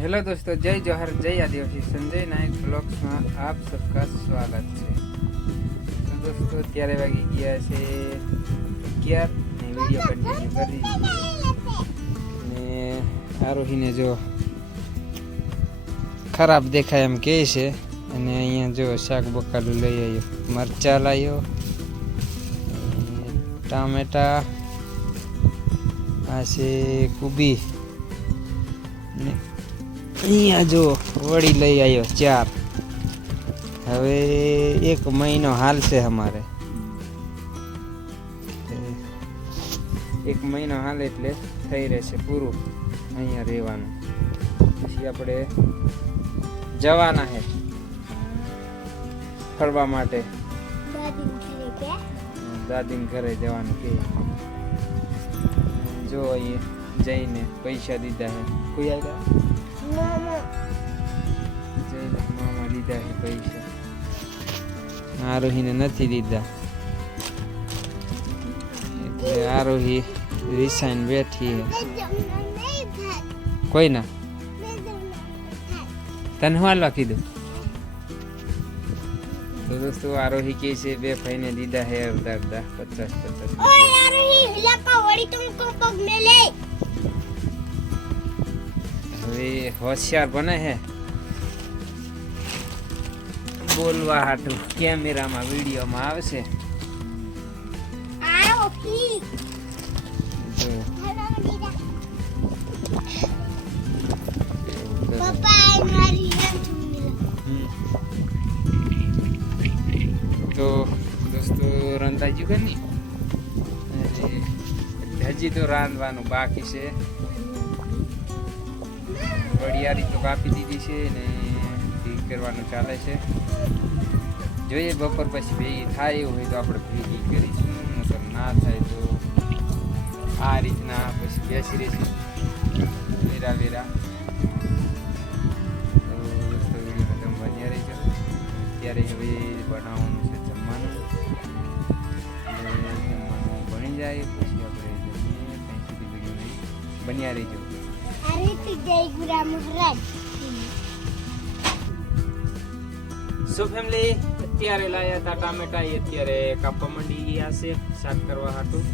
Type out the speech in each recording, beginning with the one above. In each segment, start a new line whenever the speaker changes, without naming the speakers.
Hello દોસ્તો, જય જોહર, જય આદિવાસી સંજય નાયક બ્લોગ્સમાં આપ સબકા સ્વાગત છે. તો દોસ્તો, અત્યારે વાગી ગયા છે અગિયાર ને વીડિયો કન્ટિન્યુ કરી ને આરોહીને જો ખરાબ દેખાય એમ કહે છે, અને અહીંયા જો શાક બકાલું લઈ આવ્યો, મરચા લાવ્યો ટામેટા, આ છે કુબી, ને અહીંયા જો વળી લઈ આવ્યો ચાર. હવે એક મહિનો હાલશે અમારે. એક મહિનો હાલે એટલે થઈ રહેશે પૂરું અહીંયા રહેવાનું. પછી આપણે જવાના છે ફરવા માટે. દાદીને ઘરે જવાનું કે. જો અહીંયા જઈને પૈસા દીધા હે. કોઈ આવ્યા? જઈને મામા લીધા છે પૈસા આરોહીને નથી દીધા. એટલે આરોહી રિસાઈન બેઠી છે. કોઈ ના તને હું હાલવા કીધું? તો દોસ્તો, આરોહી કે છે, બે ભાઈને દીધા હે અડધા અડધા, પચાસ પચાસ હવે હોશિયાર બને હે. બોલવા હાટું કેમેરામાં વિડીયોમાં આવશે. તો દોસ્તો રંધાઈ ગયું કે નહીં? હજી તો રાંધવાનું બાકી છે. વડિયારી તો કાપી દીધી છે ને ભેગી કરવાનું ચાલે છે. જોઈએ બપોર પછી ભેગી થાય એવું હોય તો આપણે ભેગી કરીશું. નકર ના થાય તો આ રીતના પછી બેસી રહીશું. વેરા વેરા. અત્યારે હવે બનાવવાનું છે જમવાનું. જમવાનું બની જાય, પછી આપણે જમીએ. ત્યાં સુધી બન્યા રહેજો. સો ફેમિલી અત્યારે લાયા હતા ટામેટા. એ અત્યારે કાપવા માંડી ગયા છે. શાક કરવા હાટું.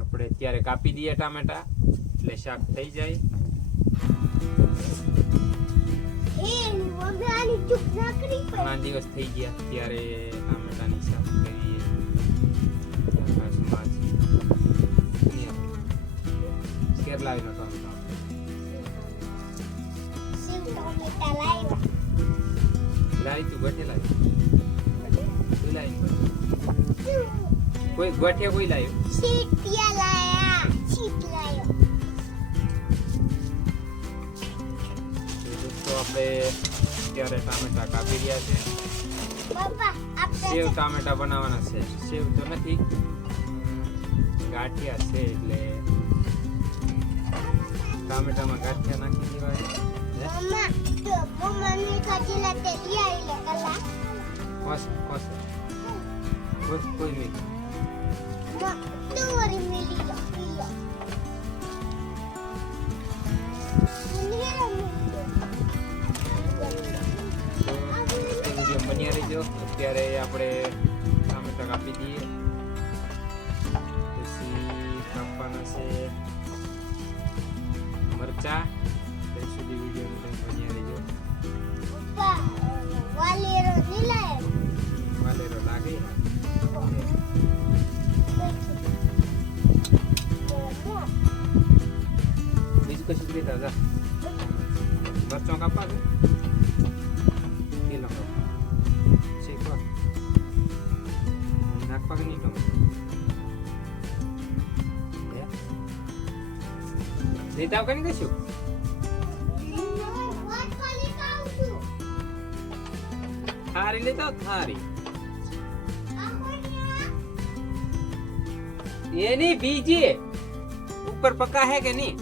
આપણે અત્યારે કાપી દઈએ ટામેટા. એટલે શાક થઈ જાય. ઘણા દિવસ થઈ ગયા ત્યારે ટામેટાની સાફ કરીએ. અહીંયા. શેર ટામેટા લાવી તું ગઠે લાવી. લાવી કોઈ ગઠે કોઈ લાવ્યું? તો આપણે અત્યારે ટામેટા કાપી રહ્યા છે. સેવ ટામેટા બનાવવાના છે. સેવ તો નથી. ગાંઠિયા છે એટલે ટામેટામાં ગાંઠિયા નાખી દેવાય. કોઈ નહીં. અત્યારે આપણે ટામેટા કાપી દઈએ પછી કાપવાના છે મરચા ત્યાં સુધી વીડિયો બન્યા રહીજો વાલેરો લાગે બીજું કશું જ લેતા જા મરચો કાપવા છે નાખવા કે નહીં ટમેટો લેતા આવ કે નહીં કશું થારી લેતા આવ થારી એની બીજી ઉપર પકા હે કે નહીં અરે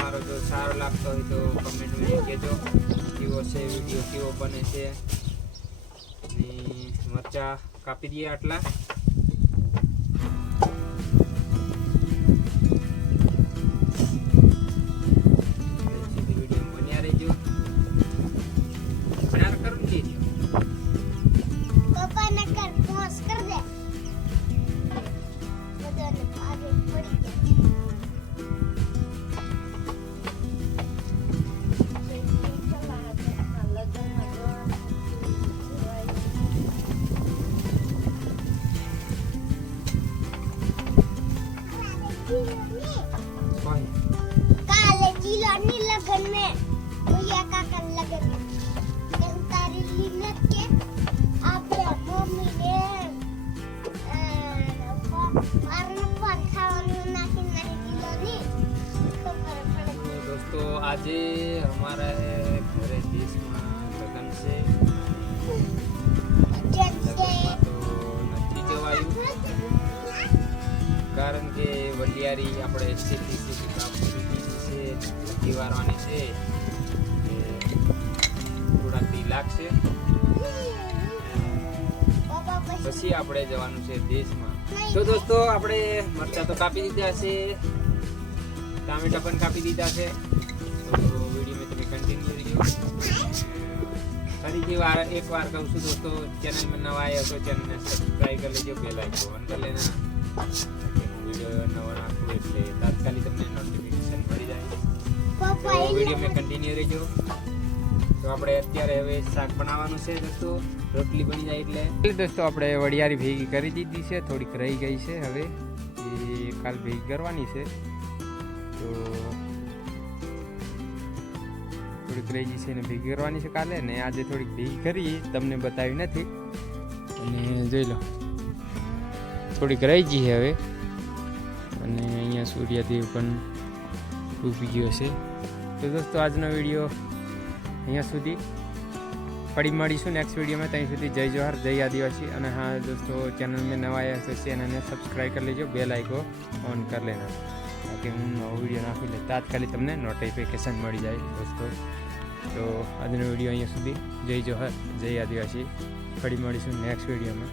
વીડિયો મારો જો સારો લાગતો હોય તો કમેન્ટમાં કહેજો. કેવો છે વીડિયો કેવો બને છે. મરચા કાપી દઈએ આટલા. શેર કરી દેજો
પપ્પા ને કર પોસ કર દે.
આજે અમારે ઘરે દેશમાં લગ્ન છે. લગ્નમાં તો નથી જવાયું. કારણ કે વલિયારી આપણે સ્થિતિ સ્થિતિ પ્રાપ્ત કરી છે છે. થોડાક દી લાગશે
પછી
આપણે જવાનું છે દેશમાં. તો દોસ્તો, આપણે મરચા તો કાપી દીધા છે. ટામેટા પણ કાપી દીધા છે. ફરીથી વાર એક વાર કહું છું દોસ્તો ચેનલમાં નવા આવ્યો તો ચેનલને સબસ્ક્રાઈબ કરી લેજો બેલ આઇકોન અંદર લેના વીડિયો નવો નાખું એટલે તાત્કાલિક તમને નોટિફિકેશન મળી જાય. વીડિયો મેં કન્ટિન્યુ રહેજો. તો આપણે અત્યારે હવે શાક બનાવવાનું છે દોસ્તો. રોટલી બની જાય એટલે. એટલે દોસ્તો આપણે વડિયારી ભેગી કરી દીધી છે. થોડીક રહી ગઈ છે હવે. એ કાલ ભેગી કરવાની છે. તો થોડીક રેજી છે એને ભેગી કરવાની છે કાલે ને આજે થોડીક ભેગી કરી તમને બતાવી નથી. અને જોઈ લો, થોડીક રેજી છે હવે. અને અહીંયા સૂર્યદેવ પણ ડૂબી ગયો છે. તો દોસ્તો, આજનો વીડિયો અહીંયા સુધી. ફરી મળીશું નેક્સ્ટ વિડીયોમાં ત્યાં સુધી જય જોહાર જય આદિવાસી. અને હા, દોસ્તો ચેનલ મેં નવા આવ્યા તો ચેનલને સબસ્ક્રાઈબ કરી લેજો બે લાઈકો ઓન કરી લેના लेना હું નવો વીડિયો નાખું એટલે તાત્કાલિક તમને નોટિફિકેશન મળી જાય દોસ્તો. તો આજનો વીડિયો અહીંયા સુધી. જય જોહર. જય આદિવાસી. ફરી મળીશું નેક્સ્ટ વિડીયોમાં.